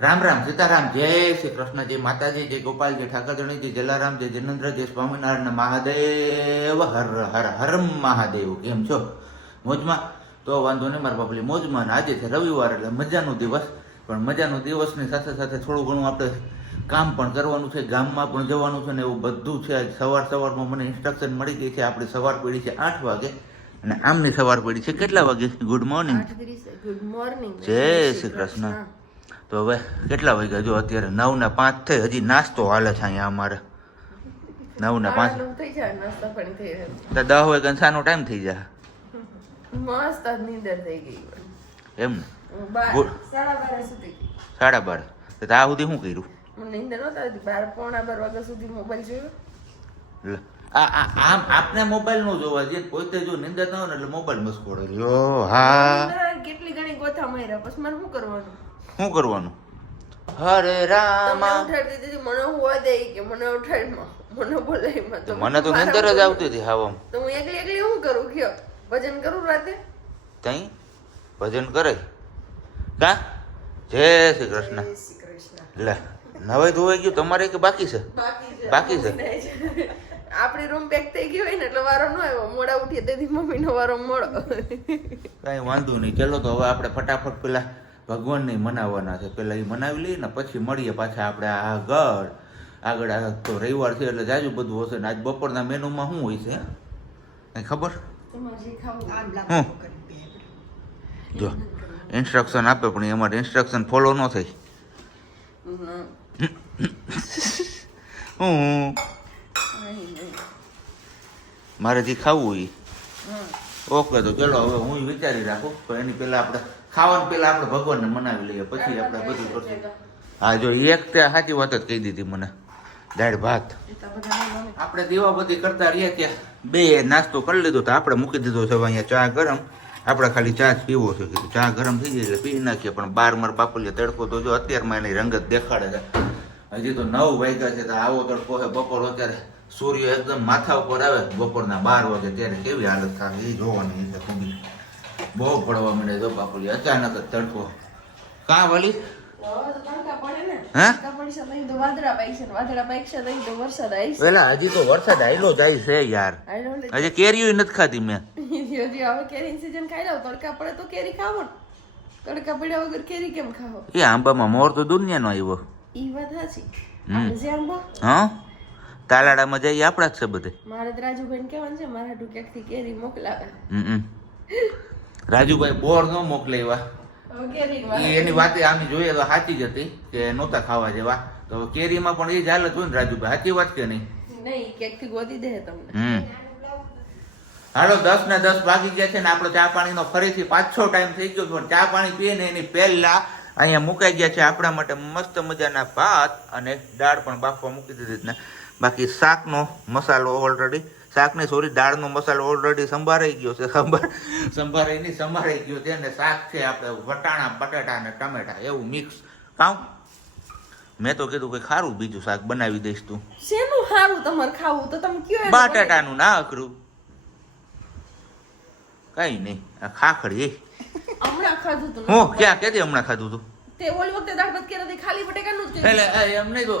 રામ રામ સીતારામ જય શ્રી કૃષ્ણ જય માતાજી જય ગોપાલ જય ઠાકરધણી જય જલારામ જય જિનેન્દ્ર જય સ્વામિનારાયણ મહાદેવ હર હર હર મહાદેવ. કેમ છો? મોજમાં? તો વાંધો નહીં મારા બાપલી, મોજમાં. ને આજે છે રવિવાર એટલે મજાનો દિવસ, પણ મજાનો દિવસની સાથે સાથે થોડું ઘણું આપણે કામ પણ કરવાનું છે, ગામમાં પણ જવાનું છે ને એવું બધું છે. આજ સવારમાં મને ઇન્સ્ટ્રક્શન મળી ગઈ છે. આપણી સવાર પડી છે 8 વાગે અને આમની સવાર પડી છે કેટલા વાગે? Good morning. Good morning. જય શ્રી કૃષ્ણ. તો હવે કેટલા વાગ્યા? જો અત્યારે 9:05 થઈ, હજી નાસ્તો હાલે છે અહીંયા અમારે. 9:05 થઈ જાય, નાસ્તા પાણી થઈ જાય તો 10 વાગ્યા સાનો ટાઈમ થઈ જાય. મસ્ત નીંદર થઈ ગઈ એમ ને? 12:30 સુધી 12:30 તો આ સુધી શું કર્યું? મને નીંદર નહોતી આવતી. 12 વાગ્યા સુધી મોબાઈલ જોયો. લે, આમ આપને મોબાઈલ નો જોવા દે, પોતે જો નિંદર ન હોય ને એટલે મોબાઈલ મસ્કોડે લ્યો. હા, કેટલી ઘણી ગોથા માર્યા, પછી મારે શું કરવાનું? શું કરવાનું? હરે રામા. ઉઠાડતી હતી, મને હોવા દે કે મને ઉઠાડમાં, મને બોલાવીમાં. તો મને તો નિંદર જ આવતી હતી હાવમ. તો હું એકલી શું કરું? કયો ભજન કરું રાતે? તઈ ભજન કરે કા? જય શ્રી કૃષ્ણ. લે, નવાઈ ધોવાઈ ગયું તમારે કે બાકી છે? બાકી છે. આપણી રૂમ પેક થઈ ગઈ હોય ને એટલે વારો ન આવ્યો. મોડા ઉઠીએ તેથી મમ્મીનો વારો મોડો. કઈ વાંધો નહીં. ચલો તો હવે આપણે ફટાફટ પેલા ભગવાનને મનાવવાના છે. પેલા એ મનાવી લઈએ ને પછી મળીએ પાછા આપણે આગળ. તો રવિવાર છે એટલે જાજુ બધું હશે ને. આજ બપોરના મેનુમાં શું હોય છે કઈ ખબર? જો ઇન્સ્ટ્રક્શન આપે પણ અમારે ઇન્સ્ટ્રક્શન ફોલો ન થઈ. હું મારે જે ખાવું હોય. ઓકે, તો ચલો હવે હું વિચારી રાખું. તો એની પહેલા આપણે ખાવાનું પહેલા આપણે ભગવાનને મનાવી લઈએ, પછી આપણે બધું કરશું. હા, જો એક તે સાચી વાત જ કહી દીધી મને. દાળ ભાત આપણે દીવાબત્તી કરતા રહીએ ત્યાં બે નાસ્તો કરી લીધો તો આપણે મૂકી દીધો છે અહીંયા ચા ગરમ. આપણે ખાલી ચા જ પીવો છે. કીધું ચા ગરમ થઈ જાય એટલે પી નાખીએ. પણ 12 માર બાપલીએ તડકો તો જો અત્યારમાં એની રંગત દેખાડે છે. હજી તો 9 વાગ્યા છે તો આવો તડકો છે. બપોર અત્યારે સૂર્ય એકદમ માથા ઉપર આવે બપોરના 12 વાગે ત્યારે કેવી હાલત થાય એ જોવાની છે. બહુ પડવા માંડે જો બાપલી, અચાનક જ તડકો. કાં વાલી? પેલા હજી તો વરસાદ આયલો જાય છે યાર. હજી કેરીઓ નથી ખાધી મેં. કેરી સીઝન ખાઈ લઉં. તડકા પડે તો કેરી ખાવો ને. તડકા પડ્યા વગર કેરી કેમ ખાવો? એ આંબામાં મોર તો દુનિયાનો આવ્યો. ઈ વાત સાચી. આપણે જે આંબો હા, તાલાડામાં જઈએ આપણા જ છે બધે. મારે તો રાજુભાઈ કહેવાનું છે મારા હાટુ ક્યાંકથી કેરી મોકલાવે. રાજુભાઈ બોર ન મોકલાવ્યા. એની વાત આની જોઈએ તો સાચી જ હતી કે નહોતા ખાવા જેવા. તો કેરીમાં પણ એ જ હાલત હોય ને રાજુભાઈ, સાચી વાત કે નહીં? નહીં, ક્યાંકથી ગોતી દે તમને. હાલો, 10:10 વાગી ગયા છે ને આપણે ચા પાણીનો ફરીથી પાછો ટાઈમ થઈ ગયો. પણ ચા પાણી પીએ ને એની પહેલા અહીંયા મુકાઈ ગયા છે આપણા માટે મસ્ત મજાના ભાત અને દાળ પણ બાફવા મૂકી દીધી ને. બાકી શાકનો મસાલો ઓલરેડી, દાળનો મસાલો ઓલરેડી સંભારાઈ ગયો છે. સંભારાઈ ગયો છે ને શાક છે આપણે વટાણા બટાટા અને ટમેટા એવું મિક્સ. કાઉ મેં તો કીધું કે ખારું બીજું શાક બનાવી દઈશ તું. શેનું ખારું તમારે ખાવું? તો તમે કયો બટાટાનું ના અકરું કઈ નહીં. આ ખાખડી હમણાં ખાધું તું. હું ક્યાં કેદી હમણાં ખાધું તું? તે ઓલી વખતે દાળ ભાત કર્યા તે ખાલી બટેકાનું જ એટલે એમ નહીં, તો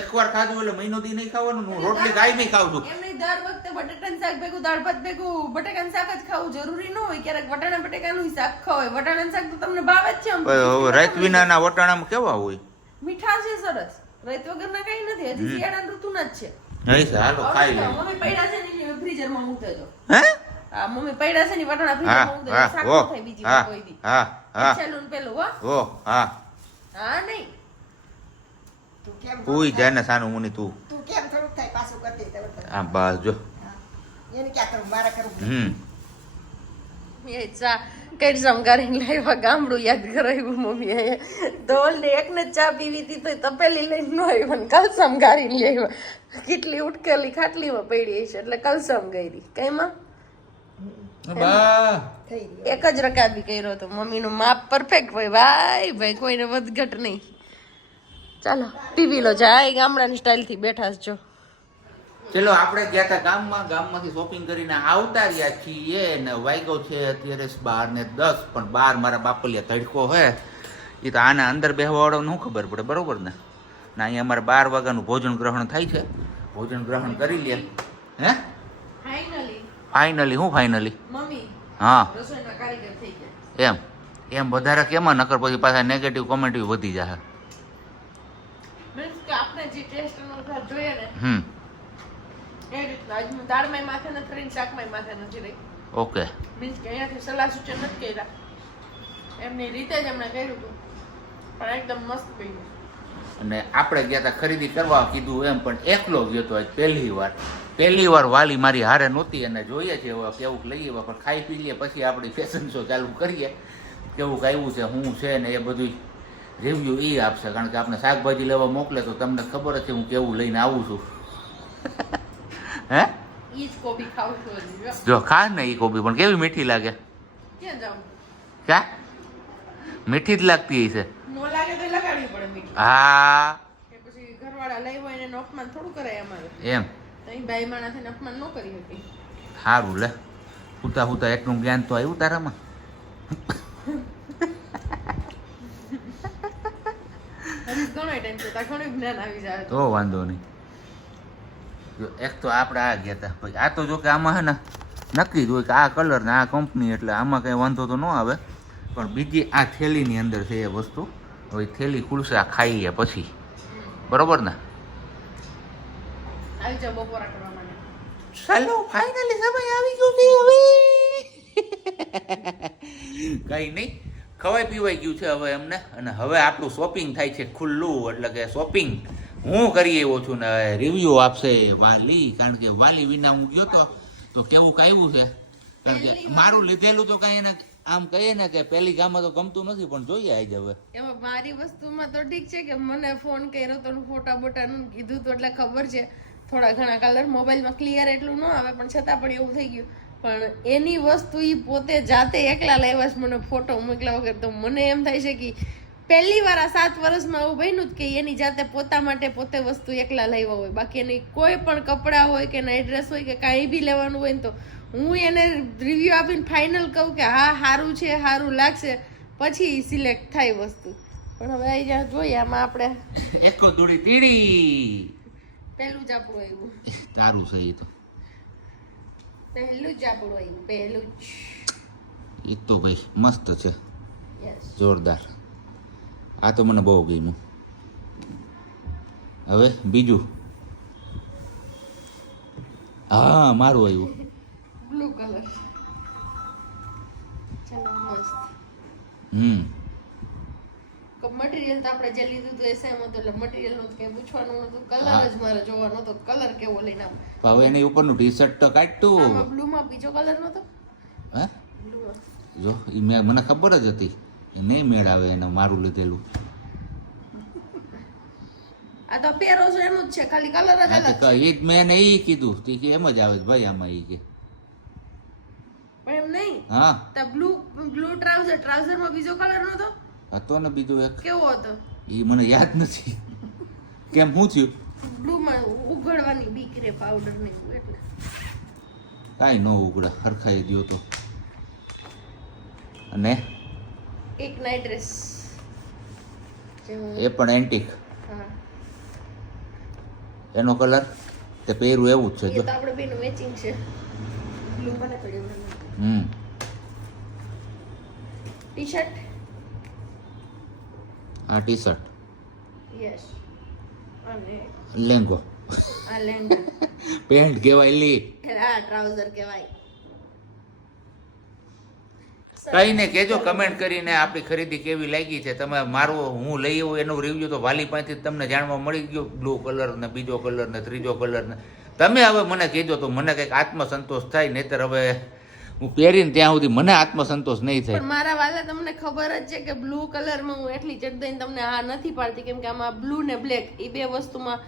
એકવાર ખાધું એટલે મહિનો દી નહીં ખાવાનું. હું રોટલી કાંઈ નહીં ખાઉં છું. એમ નહીં, દર વખતે બટેટાનું શાક ભેગું દાળ ભાત ભેગું બટેકાનું શાક જ ખાવું જરૂરી ન હોય. ક્યારેક વટાણા બટેકાનું શાક ખવાય. વટાણાનું શાક તો તમને ભાવે જ છે. હવે રાત વિનાના વટાણામાં કેવા હોય? મીઠા છે સરસ. રાત વગરના કઈ નથી. હજી શિયાળાની ઋતુના જ છે. નહીં છે, હાલો ખાઈ લે. મમ્મી પૈડા છે ને ફ્રીઝરમાં મૂકી દેજો. હે? હા, મમ્મી પૈડા છે ને વટાણા ફ્રીઝરમાં મૂકી દેજો. શાક ન થાય બીજી વાર કોઈ દી. હા છેલ્લું ને પેલું ઓ હા હા નહીં. તું કેમ કોઈ જાય ને સાનું મુની તું. તું કેમ થોડુંક થાય પાછું કરી દે તરત. આ બસ જો. એને ક્યાં કરું મારે કરવું. એ ચા કઈ સમગારીને લાવ્યા. ગામડું યાદ કરાવ્યું મમ્મી. ધોલ ને એકને ચા પીવી હતી તો તપેલી લઈને ન આવ્યો ને કલસમ ગારીને લાવ્યા. કેટલી ઉટકેલી ખાટલીમાં પડી છે એટલે કલસમ ગઈ. કઈમાં થઈ ગયું. એક જ રકાબી કર્યો હતો. મમ્મીનું માપ પરફેક્ટ હોય. ભાઈ કોઈને વધઘટ નહીં. ચાલો પીવી લો ચા. ગામડાની સ્ટાઇલથી બેઠા છો. ચલો આપણે ગયા હતા ગામમાંથી શોપિંગ કરીને આવતા રહ્યા છીએ ને વાગ્યો છે અત્યારે 12:10. પણ 12 મારા બાપલિયા તડકો હે એ તો આના અંદર બેહવાવાળાને શું ખબર પડે, બરોબર ને? ના અહીંયા અમારે 12 વાગ્યાનું ભોજન ગ્રહણ થાય છે. ભોજન ગ્રહણ કરી લે. હે ફાઇનલી? શું ફાઇનલી? મમ્મી હા રસોઈના કારીગર થઈ ગયા. એમ વધારે કેમાં, નકર પછી પાછા નેગેટિવ કોમેન્ટિવ વધી જાય. મીન્સ કે આપણે જે ટેસ્ટ અનુસાર જોઈએ ને હમ એ રીતના આજ હું દાળમાંય માથે નથી રહી, શાકમાંય માથે નથી રહી. ઓકે. મીન્સ કે અહીંયાથી સલાહ સૂચન નથી કર્યા, એમની રીતે જ એમણે કર્યું હતું, પણ એકદમ મસ્ત બન્યું. અને આપણે ગયા હતા ખરીદી કરવા કીધું એમ, પણ એકલો ગયો હતો આજ પહેલી વાર વાલી મારી હારે નહોતી. અને જોઈએ છે હવે કેવું લઈએ, પણ ખાઈ પી લઈએ પછી આપણી ફેશન શો ચાલુ કરીએ. કેવું આવ્યું છે, શું છે ને એ બધું રિવ્યુ એ આપશે. કારણ કે આપણે શાકભાજી લેવા મોકલે તો તમને ખબર જ છે હું કેવું લઈને આવું છું. હે ઈ જ કોબી ખાવ છું હજી. જો ખા ને એ કોબી, પણ કેવી મીઠી લાગે. ક્યાં જાઉં? ક્યાં મીઠી જ લાગતી છે. નો લાગે તો લગાડવી પડે મીઠી. હા કે પછી ઘરવાળા લઈ હોય એને અપમાન થોડું કરાય અમારે. એમ તો અહીં બાઈ માણસને અપમાન ન કરી હતી. સારું લે, હુતા હુતા એટલું જ્ઞાન તો આવ્યું તારામાં. હજી ઘણો ટાઈમ છે, ત્યાં ઘણું જ્ઞાન આવી જાય. તો વાંધો નહીં. જો એક તો આપણે આ ગયા હતા પછી, આ તો જો કે આમાં હે ને નક્કી જ હોય કે આ કલર ને આ કંપની, એટલે આમાં કંઈ વાંધો તો ન આવે. પણ બીજી આ થેલીની અંદર છે એ વસ્તુ. હવે થેલી ખુલશે આ ખાઈએ પછી, બરોબર ને? આવી જાઓ બપોરા કરવા માટે. ચાલો ફાઇનલી સમય આવી ગયો છે હવે. કઈ નહીં, ખવાઈ પીવાઈ ગયું છે હવે એમને. અને હવે આપણું શોપિંગ થાય છે ખુલ્લું, એટલે કે શોપિંગ હું કરી આવ્યો છું ને રિવ્યુ આપશે વાલી. કારણ કે વાલી વિના હું ગયો તો કેવું કાંઈ છે. કારણ કે મારું લીધેલું તો કાંઈ એને આમ કહીએ ને કે પહેલી ગામમાં તો ગમતું નથી, પણ જોઈએ આજે હવે. એમાં મારી વસ્તુમાં તો ઠીક છે કે મને ફોન કર્યો તો ફોટા બોટાનું કીધું તો એટલે ખબર છે થોડા ઘણા કલર મોબાઈલમાં ક્લિયર એટલું ન આવે, પણ છતાં પણ એવું થઈ ગયું. પણ એની વસ્તુ એ પોતે જાતે એકલા લાવ્યા છે, મને ફોટો મોકલ્યા વગર. તો મને એમ થાય છે કે પહેલી વાર આ 7 વર્ષમાં એવું બન્યું કે એની જાતે પોતા માટે પોતે વસ્તુ એકલા લાવ્યા હોય. બાકી એની કોઈ પણ કપડાં હોય કે એના એડ્રેસ હોય કે કાંઈ બી લેવાનું હોય ને તો હું એને રિવ્યુ આપીને ફાઇનલ કહું કે હા સારું છે, સારું લાગશે, પછી સિલેક્ટ થાય વસ્તુ. પણ હવે આવી જાય જોઈએ આમાં આપણે એકો દોડી તીડી પહેલું જ આપણું આવ્યું. તારું છે એ તો, પહેલું જ આપણું આવ્યું, પહેલું જ. એ તો ભાઈ મસ્ત છે, યસ જોરદાર. આ તો મને બહુ ગમ્યું. હવે બીજું, હા મારું આવ્યું બ્લુ કલર. ચાલો મસ્ત. મટીરિયલ તો આપણે જે લીધું હતું એ સેમ હતું, એટલે મટીરિયલ નું કઈ પૂછવાનું નતું. કલર જ મારે જોવાનો હતો, કલર કેવો લઈને આવું. હવે એની ઉપરનું ટી શર્ટ તો કાઢતું. બ્લુ માં બીજો કલર નતો. હે બ્લુ જો મને ખબર જ હતી એ નહીં મેળ આવે એને મારું લીધેલું. આ તો પહેરો છો એનું જ છે, ખાલી કલર જ અલગ છે. એ જ મેં એને એ કીધું કે એમ જ આવે છે ભાઈ આમાં. એ કે પણ એમ નહીં, હા તો બ્લુ ટ્રાઉઝર માં બીજો કલર નતો. હતો ને બીજો એક, કેવો હતો એ મને યાદ નથી. કેમ શું થયું? બ્લુ માં ઉઘડવાની બીક રે પાવડર ની, એટલે કાંઈ ન ઉગડા, હરખાઈ ગયો તો. અને એક નાઈટ ડ્રેસ એ પણ એન્ટિક, હા એનો કલર તે પહેર્યું એવું જ છે. એ જો તો આપણે બેનું મેચિંગ છે. બ્લુ મને પડ્યું. ટી શર્ટ, આ ટી શર્ટ, યસ, અને લેંગો, આ લેંગા, પેન્ટ કહેવાય લી. આ ટ્રાઉઝર કહેવાય. કઈ ને કેજો કમેન્ટ કરીને આપણી ખરીદી કેવી લાગી છે. તમે મારું હું લઈ આવ્યો એનું રિવ્યુ તો વાલી પાસેથી તમને જાણવા મળી ગયો. બ્લુ કલર ને બીજો કલર ને ત્રીજો કલર ને તમે હવે મને કહેજો તો મને કંઈક આત્મસંતોષ થાય. નહીતર હવે હું પહેરીને ત્યાં સુધી મને આત્મસંતોષ નહીં થાય. પણ મારા વાલા તમને ખબર જ છે કે બ્લુ કલરમાં હું એટલી ચડદઈને તમને આ નથી પાડતી, કેમ કે આમાં બ્લુ ને બ્લેક એ બે વસ્તુમાં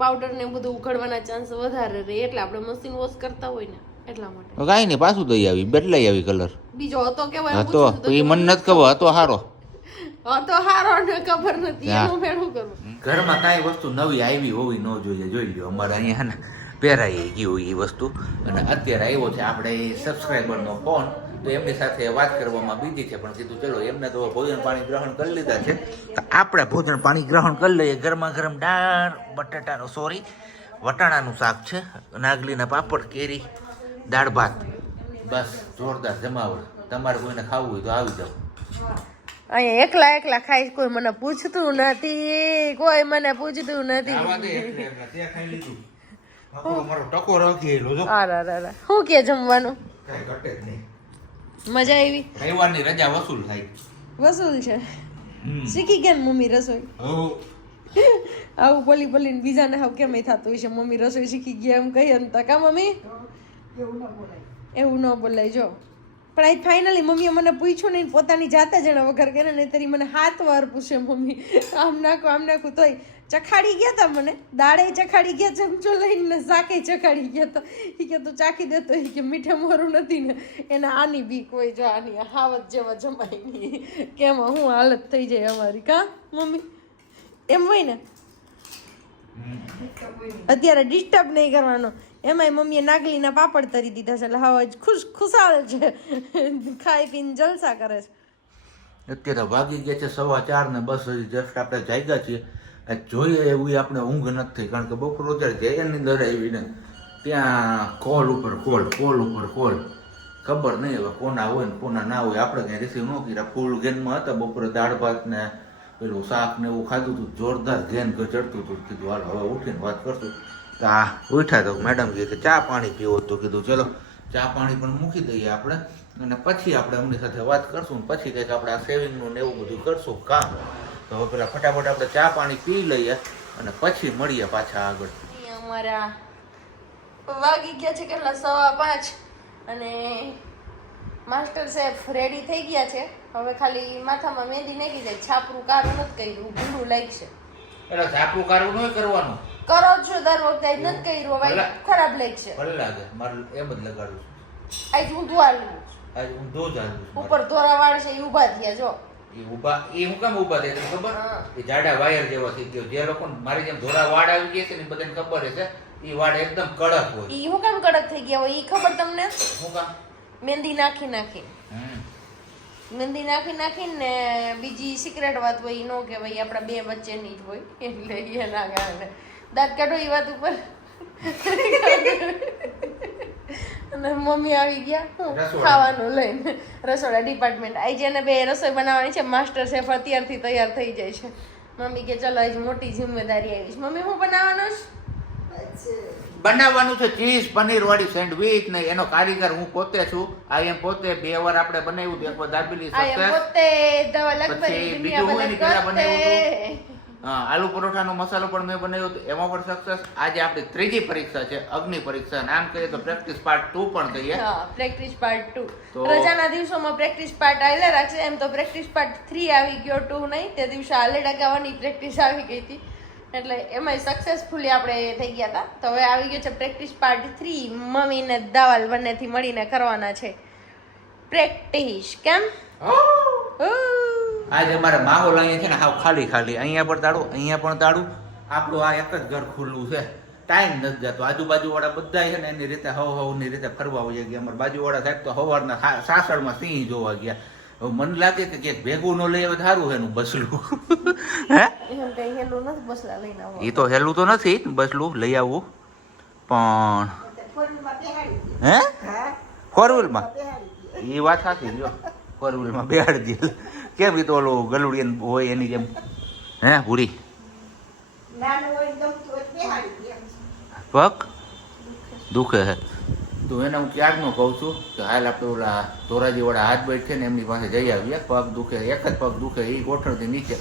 પાવડર ને બધું ઉઘડવાના ચાન્સ વધારે રહે, એટલે આપણે મશીન વોશ કરતા હોય ને એટલા માટે. કાંઈ નહીં, પાછું દઈ આવી, બદલાઈ આવી કલર. બીજો હતો કેવો હતો એ મને નથી ખબર, હતો સારો, હતો હારો ને ખબર નથી એનું મેળવું કરવું. ઘરમાં કાંઈ વસ્તુ નવી આવી હોવી ન જોઈએ. જોઈ લ્યો અમારે અહીંયા ને પહેરાઈ ગયું એ વસ્તુ. અને અત્યારે આવ્યો છે આપણે સબસ્ક્રાઈબરનો ફોન, તો એમની સાથે વાત કરવામાં બીજી છે, પણ કીધું ચલો એમને તો ભોજન પાણી ગ્રહણ કરી લીધા છે, તો આપણે ભોજન પાણી ગ્રહણ કરી લઈએ. ગરમા ગરમ દાળ બટાટાનો વટાણાનું શાક છે, નાગલીના પાપડ, કેરી, દાળ ભાત, બસ જોરદાર જમાવટ. તમારે કોઈને ખાવું હોય તો આવી જાઓ. અહીંયા એકલા ખાઈ, કોઈ મને પૂછતું નથી, કોઈ મને પૂછતું નથી. શું કે જમવાનું મજા આવી? રવિવારની રજા વસૂલ થાય. વસૂલ છે. શીખી ગયા ને મમ્મી રસોઈ? આવું બોલીને બીજાને હાવ કેમ થતું હોય છે મમ્મી રસોઈ શીખી ગયા એમ કહીએ ને કા મમ્મી? એવું ન બોલાય. જો પણ આજ ફાઇનલી મમ્મીએ મને પૂછ્યું નહીં, પોતાની જાતે જણા વગર કરે ને તરી મને 7 વાર પૂછે મમ્મી આમ નાખું તોય ચખાડી ગયા તા મને. દાળે ચખાડી ગયા, ચમચો લઈને શાકે ચખાડી ગયા તા. એ કે તું ચાખી દેતો એ કે મીઠે મોરું નથી ને એને આની બીક હોય. જો આની હાવત જેવા જમાય નહીં કેમ હું હાલત થઈ જાય અમારી કા મમ્મી? એમ હોય ને અત્યારે ડિસ્ટર્બ નહીં કરવાનો. એમાંય મમ્મીએ નાગલીના પાપડ તરી દીધા છે એટલે હવે ખુશાલ છે, ખાઈ પીને જલસા કરે છે. અત્યારે વાગી ગયા છે 4:15 ને બસ હજી જસ્ટ આપણે જાગ્યા છીએ. જોઈએ એવું આપણે ઊંઘ નથી થઈ, કારણ કે બપોર અત્યારે જયની અંદર આવીને ત્યાં કોલ ઉપર કોલ ખબર નહીં હવે કોના હોય ને કોના ના હોય. આપણે ક્યાંય રિસીવ ન કર્યા. ફૂલ ગેનમાં હતા બપોરે, દાળ ભાત ને પેલું શાક ને એવું ખાધું હતું, જોરદાર ગેન ચડતું હતું. કીધું હાલ હવે ઉઠીને વાત કરશું. તો આ ઉઠ્યા તો મેડમ કહે કે ચા પાણી પીવો, તો કીધું ચલો ચા પાણી પણ મૂકી દઈએ આપણે, અને પછી આપણે એમની સાથે વાત કરશું. પછી કંઈક આપણે આ સેવિંગનું ને એવું બધું કરશું કામ. તો હવે પેલા ફટાફટ આપણે ચા પાણી પી લઈએ અને પછી મળીએ પાછા આગળ. અમારા વાગી ગયા છે કેટલા 5:15 અને માસ્ટર શેફ રેડી થઈ ગયા છે. હવે ખાલી માથામાં મહેંદી નાખી જાય, છાપરું કારું નથી કર્યું, ભૂંડું લાગશે. એટલે છાપરું કારું નહીં કરવાનું, કરો છો દર વખતે નથી કર્યું, હવે ખરાબ લાગશે. ભલે લાગે, મારે એમ જ લગાડું છું. આજ હું ધોવાનું, આજ હું ધો જાણું છું. ઉપર ધોરા વાળ છે એ ઊભા થયા. જો એ હું કેમ ઊભા થાય તને ખબર? એ જાડા વાયર જેવો થઈ ગયો. જે લોકો મારી જેમ ધોરા વાળ આવી ગયા છે ને બધાને ખબર છે એ વાળ એકદમ કડક હોય. ઈ હું કેમ કડક થઈ ગયા હોય ઈ ખબર તમને? શું કામ? મહેંદી નાખી મહેંદી નાખીને ને બીજી સિક્રેટ વાત હોય ઈ નો કહેવાય, આપણા બે વચ્ચેની જ હોય એટલે એના કારણે દાંત કાઢો એ વાત ઉપર. અને મમ્મી આવી ગયા ખાવાનું લઈને રસોડા ડિપાર્ટમેન્ટ. આઈ જેને બે રસોઈ બનાવવાની છે, માસ્ટર શેફ અત્યારથી તૈયાર થઈ જાય છે. મમ્મી કે ચલો આજ મોટી જિમ્મેદારી આવી છે. મમ્મી હું બનાવવાનું છે? બનાવવાનું છે ચીઝ પનીર વાળી સેન્ડવીચ ને એનો કારીગર હું પોતે છું. આ એમ પોતે 2 વાર આપણે બનાવ્યું હતું, એક વાર દાબેલી સક્સેસ, પોતે દવા લગભગ બીજું હું એની પહેલા બનાવ્યું હતું આલુ પરોઠાનો મસાલો પણ મેં બનાવ્યો હતો, એમાં પણ સક્સેસ. આજે આપણી 3જી પરીક્ષા છે, અગ્નિ પરીક્ષા. આમ કહીએ તો પ્રેક્ટિસ પાર્ટ 2 પણ કહીએ. હા, પ્રેક્ટિસ પાર્ટ 2. રજાના દિવસોમાં પ્રેક્ટિસ પાર્ટ આલે રાખશે. એમ તો પ્રેક્ટિસ પાર્ટ 3 આવી ગયો, 2 નહીં. તે દિવસે આલેડા ગાવાની પ્રેક્ટિસ આવી ગઈ હતી એટલે એમાં સક્સેસફુલી આપણે થઈ ગયા હતા. તો હવે આવી ગયો છે પ્રેક્ટિસ પાર્ટ 3. મમ્મી ને દાવાલ બંનેથી મળીને કરવાના છે પ્રેક્ટિસ. કેમ? આજે અમારે માહોલ અહીંયા છે ને હાવ ખાલી અહીંયા પણ તાળું, અહીંયા પણ તાળું. આપણું આ એક જ ઘર ખુલ્લું છે, ટાઈમ નથી જતો. આજુબાજુ વાળા બધા છે ને એની રીતે હવની રીતે ફરવા વયા ગયા. અમારા બાજુવાળા સાહેબ તો સવારના સાસણમાં સિંહ જોવા ગયા. હવે મને લાગે કે ક્યાંક ભેગું ન લઈ આવે સારું છે એનું બસલું. હે એ તો હેલું તો નથી બસલું લઈ આવવું, પણ હે 4-wheelમાં એ વાત સાચી. જો 4-wheelમાં બેહાડી દે. કેમ એ તો ઓલું ગલુડિયન હોય એની જેમ હે ભૂરી પગ દુખે હે. તો એને હું ક્યારનો કહું છું કે હાલ આપણે ઓલા ધોરાજીવાળા હાથ બેઠ છે ને એમની પાસે જઈ આવીએ. પગ દુખે, એક જ પગ દુખે, એ ગોઠણથી નીચે.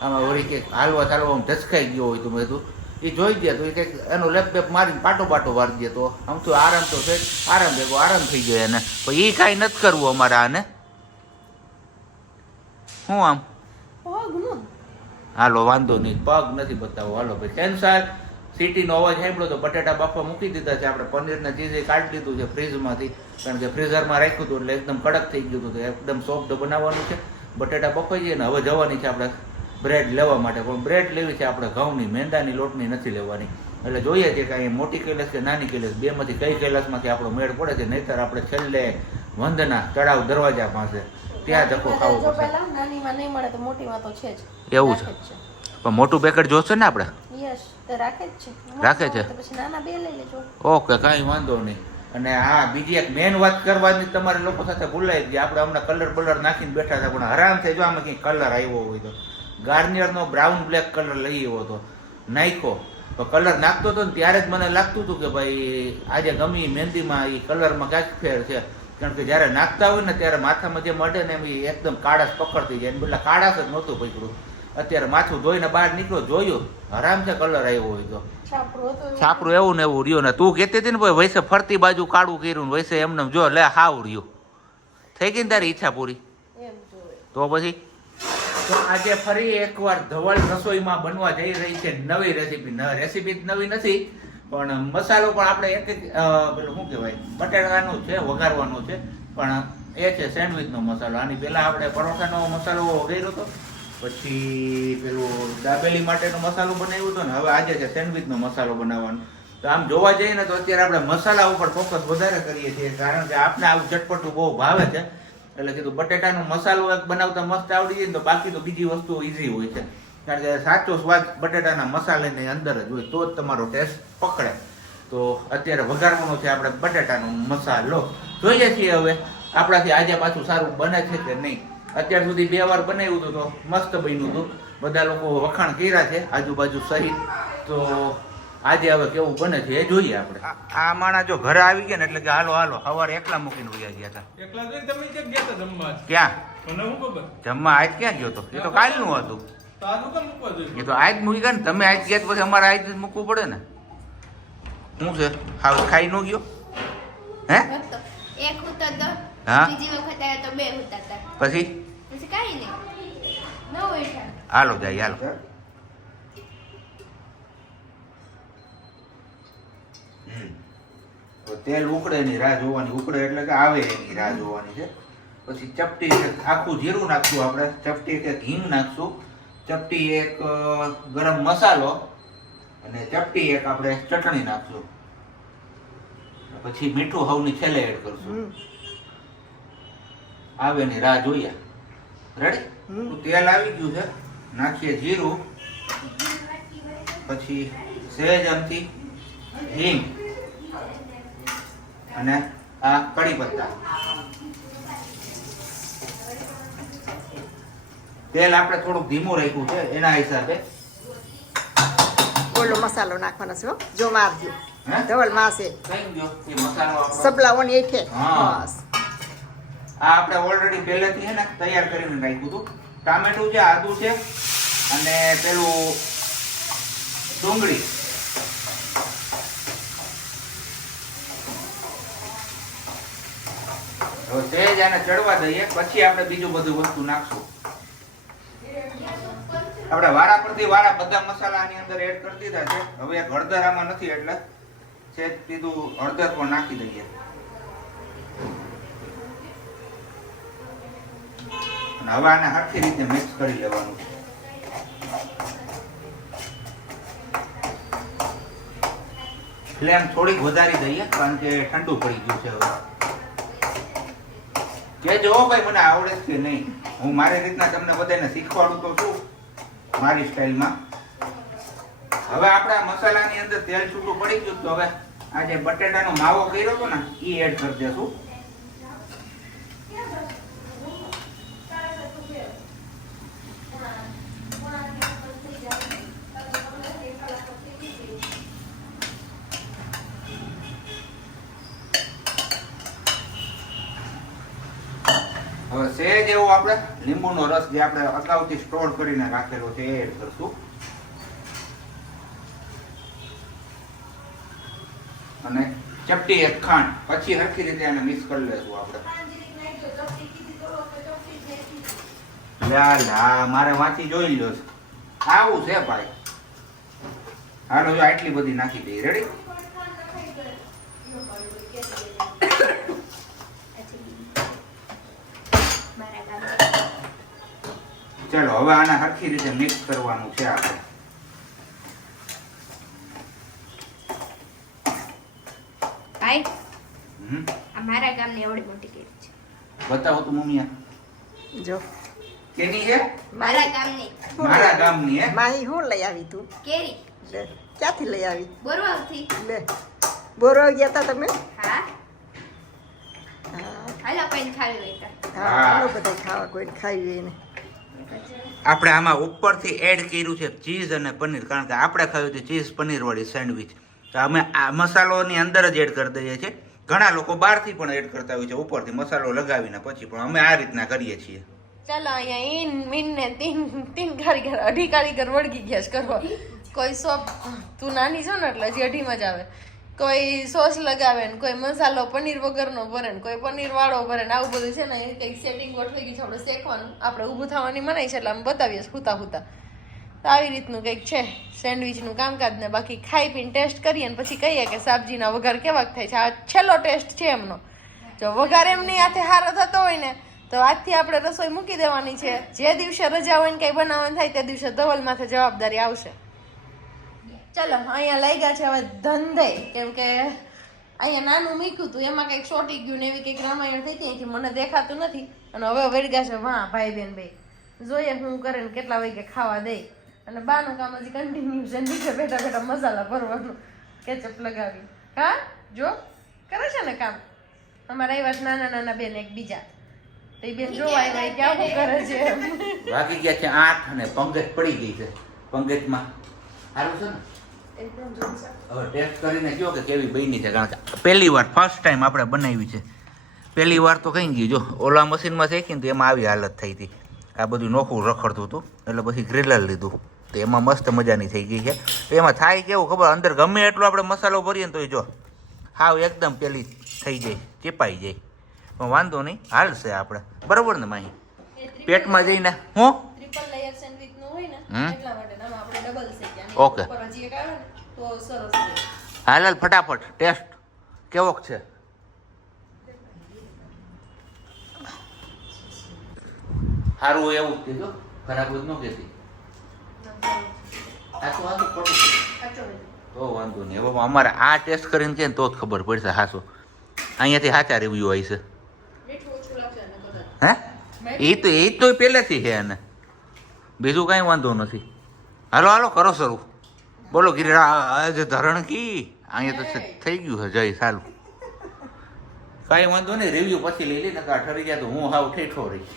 આમાં વળી કંઈક હાલવા ચાલવામાં ધસકાઈ ગયો હોય તો મેં કીધું એ જોઈ દે તો એ કંઈક એનો લેપ બેપ મારીને પાટો વારી દે તો આમ તો આરામ તો છે, આરામ ભેગો આરામ થઈ ગયો એને. પણ એ કાંઈ નથી કરવું અમારે આને. શું આમ હાલો વાંધો નહીં, પગ નથી બતાવો. હાલો ભાઈ કેન્સર સિટીનો અવાજ સાંભળ્યો તો બટેટા બાફવા મૂકી દીધા છે આપણે. પનીરના ચીઝે કાઢી લીધું છે ફ્રીજમાંથી, કારણ કે ફ્રીઝરમાં રાખ્યું હતું એટલે એકદમ કડક થઈ ગયું હતું. એકદમ સોફ્ટ બનાવવાનું છે. બટેટા બફાઈ જઈએ ને હવે જવાની છે આપણે બ્રેડ લેવા માટે. પણ બ્રેડ લેવી છે આપણે ઘઉંની, મેંદાની લોટની નથી લેવાની. એટલે જોઈએ છે કે અહીં મોટી કૈલાસ કે નાની કૈલાસ બેમાંથી કઈ કૈલાસમાંથી આપણો મેળ પડે છે. નહીંતર આપણે છેલ્લે વંદના તળાવ દરવાજા પાસે ત્યાં ધક્કો ખાવો જો પડશે પહેલા નાનીમાં નહીં મળે તો મોટીમાં તો છે જ એવું છે પણ મોટું પેકેટ જોશે ને આપણે યસ તે રાખે જ છે રાખે છે? તો પછી નાના બે લઈ લેજો ઓકે કાંઈ વાંધો નહીં અને હા બીજી એક મેન વાત કરવાની તમારે લોકો સાથે ભૂલાઈ ગઈ આપણે હમણાં કલર બલર નાખીને બેઠા હતા પણ આરામ થઈ જો આમાં કંઈક કલર આવ્યો હોય તો ગાર્નિયરનો બ્રાઉન બ્લેક કલર લઈ આવ્યો હતો નાખ્યો તો કલર નાખતો હતો ને ત્યારે જ મને લાગતું હતું કે ભાઈ આજે ગમી મહેંદીમાં એ કલરમાં કાંઈક ફેર છે કારણ કે જ્યારે નાખતા હોય ને ત્યારે માથામાં જે મઢે ને એમ ઈ એકદમ કાળાશ પકડતી જાય એટલે કાળાશ જ નહોતું પકડ્યું અત્યારે માથું ધોઈને બહાર નીકળો જોયું આરામ છે કલર આવ્યો હોય તો છાપરું હતું છાપરું એવું ને એવું રહ્યું ને તું કહેતી હતી ને ભાઈ વૈસે ફરતી બાજુ કાળું કર્યું ને વૈસે એમને જો લે હાવ રહ્યું થઈ ગઈ ને તારી ઈચ્છા પૂરી એમ જોવે તો પછી તો આજે ફરી એકવાર ધવલ રસોઈમાં બનવા જઈ રહી છે નવી રેસીપી નવી નથી પણ મસાલો પણ આપણે એક પેલું શું કહેવાય બટાટાનું છે વઘારવાનું છે પણ એ છે સેન્ડવિચનો મસાલો આની પહેલાં આપણે પરોઠાનો મસાલો વઘાર્યો હતો પછી પેલું દાબેલી માટેનો મસાલો બનાવ્યો હતો ને હવે આજે છે સેન્ડવિચનો મસાલો બનાવવાનો તો આમ જોવા જઈએ ને તો અત્યારે આપણે મસાલા ઉપર ફોકસ વધારે કરીએ છીએ કારણ કે આપણે આવું ચટપટું બહુ ભાવે છે એટલે કીધું બટેટાનો મસાલો એક બનાવતા મસ્ત આવડી જાય ને તો બાકી તો બીજી વસ્તુઓ ઈઝી હોય છે કારણ કે સાચો સ્વાદ બટેટાના મસાલાની અંદર જ હોય તો જ તમારો ટેસ્ટ પકડે તો અત્યારે વઘારવાનો છે આપણે બટેટાનો મસાલો જોઈએ છીએ હવે આપણાથી આજે પાછું સારું બને છે કે નહીં અત્યાર સુધી 2 વાર બનાવ્યું હતું તો મસ્ત બન્યું હતું બધા લોકો વખાણ કર્યા છે આજુબાજુ સહિત તો આજે હવે કેવું બને છે એ જોઈએ આપણે આ માણા જો ઘરે આવી ગયા ને એટલે કે હાલો સવારે એકલા મૂકીને વયા ગયા હતા એકલા જોઈને તમે ક્યાં ગયા હતા જમવા? ક્યાં મને શું ખબર? જમવા આજ ક્યાં ગયો હતો એ તો કાલનું હતું તારું કેમ મૂકવા જોઈએ? એ તો આજ મૂકી ગયા ને તમે આજ ગયા તો પછી અમારે આજ જ મૂકવું પડે ને શું છે હાવ ખાઈ ન ગયો હે એક હોતા તો હા બીજી વખત આવ્યા તો 2 હોતા હતા પછી પછી કાંઈ નહીં ન હોય છે. હાલો જાય હાલો તો તેલ ઉકળે એની રાહ જોવાની ઉકળે એટલે કે આવે એની રાહ જોવાની છે પછી ચપટી આખું જીરું નાખશું આપણે ચપટી એક હિંગ નાખશું ચપટી એક ગરમ મસાલો અને ચપટી એક આપણે ચટણી નાખશું પછી મીઠું હવની છેલ્લે એડ કરશું આવે ની રાહ જોઈએ રેડી તેલ આવી ગયું છે નાખીએ જીરું પછી સહેજ આમથી હિંગ અને આ કડી પત્તા તેલ આપણે થોડુંક ધીમું રાખ્યું છે એના હિસાબે ઓલો મસાલો નાખવાનો છે હો. જો મારજો હે? ધવલ માસે કઈ ગયો એ મસાલો આપણો સબલાઓની એઠે હા. બસ આ આપણે ઓલરેડી પહેલેથી છે ને તૈયાર કરીને રાખ્યું હતું ટામેટું છે આદુ છે અને પેલું ડુંગળી હવે સહેજ આને ચડવા દઈએ પછી આપણે બીજું બધું વસ્તુ નાખશું આપણે વારા પરથી વારા બધા મસાલા આની અંદર એડ કરી દીધા છે હવે એક હળદર આમાં નથી એટલે સહેજ કીધું હળદર પણ નાખી દઈએ અને હવે આને સરખી રીતે મિક્સ કરી લેવાનું ફ્લેમ થોડીક વધારી દઈએ કારણ કે ઠંડુ પડી ગયું છે હવે કે જો ભાઈ મને આવડે છે કે નહીં હું મારી રીતના તમને બધાને શીખવાડું તો છું મારી સ્ટાઇલમાં હવે આપણા મસાલાની અંદર તેલ છૂટું પડી ગયું તો હવે આ જે બટેટાનો માવો કર્યો હતો ને એ એડ કરી દેશું હવે સહેજ એવું આપણે લીંબુનો રસ જે આપણે અગાઉથી સ્ટોર કરીને રાખેલો છે એ એડ કરશું અને ચપટી એક ખાંડ પછી સરખી રીતે આને મિક્સ કરી લેશું આપણે લા મારે વાંચી જોઈ લો આવું છે ભાઈ હાલો જો આટલી બધી નાખી દઈએ રેડી ચલો હવે આને સરખી રીતે મિક્સ કરવાનું છે આપણે ભાઈ હમ આ મારા ગામની એવડી મોટી કેરી છે બતાવો તો મમ્મી આ. જો કેની છે? મારા ગામની મારા ગામની હે. માહી હું લઈ આવી તું કેરી લે ક્યાંથી લઈ આવી બોરવાવથી. લે બોરવા ગયા તા તમે હા હા હાલો કોઈ ખાવી હોય તો. હા હાલો બધા ખાવા કોઈને ખાવી એને આપણે આમાં ઉપરથી એડ કર્યું છે ચીઝ અને પનીર, કારણ કે આપણે ખાવી હતી ચીઝ પનીર વાળી સેન્ડવિચ, તો અમે આ મસાલોની અંદર જ એડ કરી દઈએ છીએ. ઘણા લોકો બહારથી પણ એડ કરતા હોય છે ઉપરથી મસાલો લગાવીને પછી, પણ અમે આ રીતના કરીએ છીએ. ચાલો અહીંયા ઈન મીન ને તીન કારીગર 2 કારીગર વળગી ગયા છે કરવા. કોઈ શોપ, તું નાની છો ને એટલે હજી 2.5 જ આવે. કોઈ સોસ લગાવે ને કોઈ મસાલો પનીર વગરનો ભરે ને કોઈ પનીર વાળો ભરે ને આવું બધું છે ને એ કંઈક સેટિંગ ગોઠવાઈ ગયું છે. આપણે શેકવાનું, આપણે ઊભું થવાની મનાઈ છે એટલે અમે બતાવીએ હુતા હુતા. તો આવી રીતનું કંઈક છે સેન્ડવિચનું કામકાજ ને. બાકી ખાઈ પીને ટેસ્ટ કરીએ ને પછી કહીએ કે સાબજીના વઘાર કેવાક થાય છે. આ છેલ્લો ટેસ્ટ છે એમનો. જો વઘાર એમની હાથે સારો થતો હોય ને તો આજથી આપણે રસોઈ મૂકી દેવાની છે. જે દિવસે રજા હોય ને કંઈ બનાવવાનું થાય તે દિવસે ધવલ માથે જવાબદારી આવશે. ચાલો અહીંયા લઈ ગયા છે હવે ધંધે, કેમ કે અહીંયા નાનું મૂક્યું હતું એમાં કંઈક ચોટી ગયું ને એવી કંઈક રામાયણ થઈ હતી, અહીંથી મને દેખાતું નથી. અને હવે વળગ્યા છે વાહ ભાઈ બેન બે. જોઈએ શું કરે ને કેટલા વાગે ખાવા દે. અને બાનું કામ હજી કન્ટિન્યુ છે, નીચે બેઠા બેઠા મસાલા ભરવાનું કેચઅપ લગાવી. હા જો કરે છે ને કામ. અમારા આવ્યા છે નાના નાના બેન એક બીજા, તો એ બેન જોવા આવ્યા કે આવું કરે છે. વાગી ગયા છે 8 અને પંગત પડી ગઈ છે. પંગતમાં સારું છે ને. હવે ટેસ્ટ કરીને કહો કે કેવી બની છે, કારણ કે પહેલી વાર ફર્સ્ટ ટાઈમ આપણે બનાવી છે. પહેલી વાર તો કઈ ગયું, જો ઓલા મશીનમાં શેકીને તો એમાં આવી હાલત થઈ હતી. આ બધું નોખું રખડતું હતું એટલે પછી ગ્રીલર લીધું તો એમાં મસ્ત મજાની થઈ ગઈ છે. એમાં થાય કેવું ખબર, અંદર ગમે એટલો આપણે મસાલો ભરીએ ને તો જો હાવ એકદમ પેલી થઈ જાય, ચીપાઈ જાય. પણ વાંધો નહીં, હાલશે આપણે. બરાબર ને માહી? પેટમાં જઈને હું ટ્રિપલ લેયર સેન્ડવિચ નું હોય ને એટલા માટે આમાં આપણે ડબલ શેક્યા. ઓકે. ઉપર હજી એક આવે ને તો સરસ રહે. હાલ ફટાફટ ટેસ્ટ કેવોક છે? સારું હોય એવું જ કહેજો, ખરાબ જ ન કહેતી. સાચું વાંધો પડે તો વાંધો નહીં. હવે અમારે આ ટેસ્ટ કરીને કે તો જ ખબર પડશે સાચું. અહીંયાથી સાચા રિવ્યુ આવી છે. મીઠું ઓછું લાગશે ને કદાચ. હે એ તો પહેલેથી છે એને, બીજું કાંઈ વાંધો નથી. હાલો હાલો કરો શરૂ. બોલો ગિરિરા ધરણ કી અહીંયા તો થઈ ગયું છે જય. સારું કાંઈ વાંધો નહીં, રિવ્યુ પછી લઈ લે ને કા ઠરી જાય તો હું હાવ ઠેઠો રહી.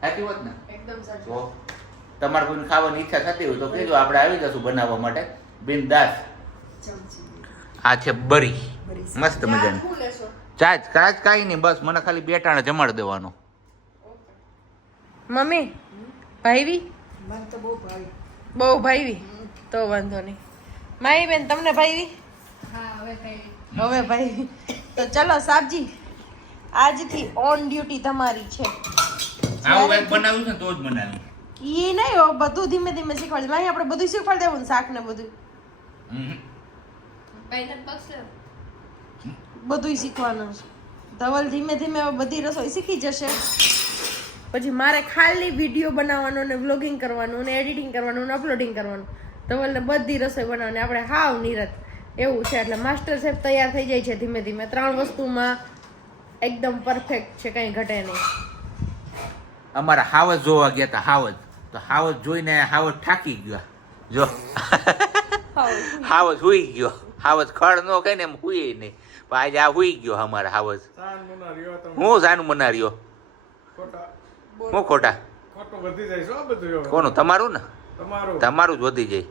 સાચી વાત ને? એકદમ સાચું. તો તમારે કોઈને ખાવાની ઈચ્છા થતી હોય તો કહેજો, આપણે આવી જશું બનાવવા માટે બિનદાસ. આ છે બરી, મસ્ત મજાની. શું લેશો? ચાજ કાજ કાંઈ નહીં, બસ મને ખાલી 2 ટાણા જમાડ દેવાનો. મમ્મી ભાઈવી મને તો બહુ ભાઈ બહુ ભાઈવી તો વાંધો નહીં. મારી બેન તમને ભાઈવી? હા હવે ખાઈ. હવે ભાઈ તો ચલો સાબજી આજથી ઓન ડ્યુટી તમારી છે. આવું એક બનાવ્યું છે તો જ બનાવ્યું. ઈ નહીં હો, બધું ધીમે ધીમે શીખવાડી માહી. આપણે બધું શીખવાડી દેવું ને, શાક ને બધું પહેલા પક્ષ બધું શીખવાનું છે. ધવલ ધીમે ધીમે હવે બધી રસોઈ શીખી જશે. પછી મારે ખાલી વિડીયો બનાવવાનો ને વ્લોગિંગ કરવાનું ને એડિટિંગ કરવાનું ને અપલોડિંગ કરવાનું. ધવલને બધી રસોઈ બનાવવાની, આપણે હાવ નિરત એવું છે. એટલે માસ્ટર શેફ તૈયાર થઈ જાય છે ધીમે ધીમે. 3 વસ્તુમાં એકદમ પરફેક્ટ છે, કંઈ ઘટે નહીં. અમારા હાવજ જોવા ગયા હતા, હાવજ તો હાવજ જોઈને હાવજ થાકી ગયા. જો હાવજ હુઈ ગયો. હાવજ ખડ નો કઈ ને એમ હુઈ નહીં, પણ આજે આ હુઈ ગયો અમારા હાવજ. સાન મુના રહ્યો તમે હું જાનું મનાર્યો ખોટા હું ખોટા ખોટું વધી જાય છે હો બધું હવે. કોનું? તમારું ને? તમારું તમારું જ વધી જાય.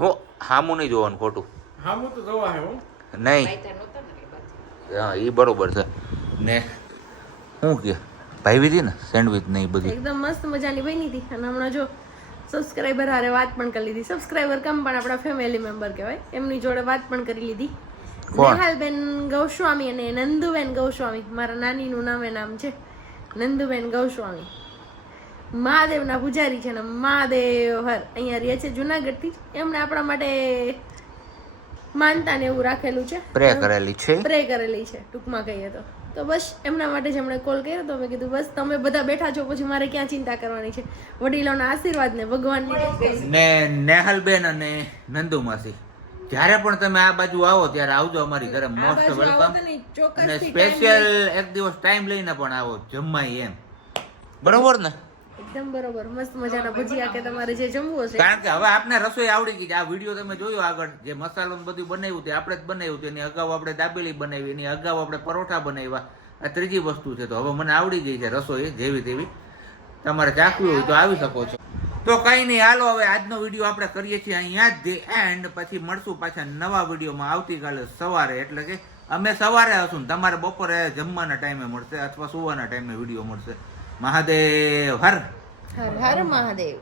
હું હામું નહીં જોવાનું ખોટું હા હું તો જોવા હે હું નહીં. હા એ બરોબર છે ને. શું કે ભાઈ વિધી ને સેન્ડવિચ ને એ બધી એકદમ મસ્ત મજાની બની હતી. અને હમણાં જો સબસ્ક્રાઈબર હારે વાત પણ કરી લીધી. સબસ્ક્રાઈબર કમ પણ આપણા ફેમિલી મેમ્બર કહેવાય, એમની જોડે વાત પણ કરી લીધી. કોણ? નેહાલબેન ગૌસ્વામી અને નંદુબેન ગૌસ્વામી. મારા નાનીનું નામ છે નંદુબેન ગૌસ્વામી. મહાદેવના પૂજારી છે ને મહાદેવ હર અહીંયા રહે છે જુનાગઢથી. એમણે આપણા માટે માનતા ને એવું રાખેલું છે, પ્રે કરેલી છે. પ્રે કરેલી છે ટૂંકમાં કહીએ તો. તો બસ એમના માટે જ એમણે કોલ કર્યો તો મેં કીધું બસ તમે બધા બેઠા છો પછી મારે ક્યાં ચિંતા કરવાની છે. વડીલોના આશીર્વાદ ને ભગવાનની ને નેહલબેન અને નંદુ માસી જ્યારે પણ તમે આ બાજુ આવો ત્યારે આવજો અમારી ઘરે, મોસ્ટ વેલકમ. અને સ્પેશિયલ એક દિવસ ટાઈમ લઈને પણ આવો જમવાય એમ, બરોબર ને? એકદમ બરોબર. મસ્ત મજાના ભજીયા કે તમારે જે જમવું હશે. કારણ કે હવે આપને રસોઈ આવડી ગઈ છે. આ વિડીયો તમે જોયો આગળ, જે મસાલો ને બધું બનાવ્યું તે આપણે જ બનાવ્યું હતું. એની અગાઉ આપણે દાબેલી બનાવી, એની અગાઉ આપણે પરોઠા બનાવ્યા. આ ત્રીજી વસ્તુ છે. તો હવે મને આવડી ગઈ છે રસોઈ જેવી તેવી. તમારે ચાખવી હોય તો આવી શકો છો. તો કઈ નહીં, હાલો હવે આજનો વિડીયો આપણે કરીએ છીએ અહીંયા જ એન્ડ. પછી મળશું પાછા નવા વિડીયોમાં આવતીકાલે સવારે. એટલે કે અમે સવારે હશું ને તમારે બપોરે જમવાના ટાઈમે મળશે અથવા સુવાના ટાઈમે વિડીયો મળશે. મહાદેવ હર હર હર મહાદેવ.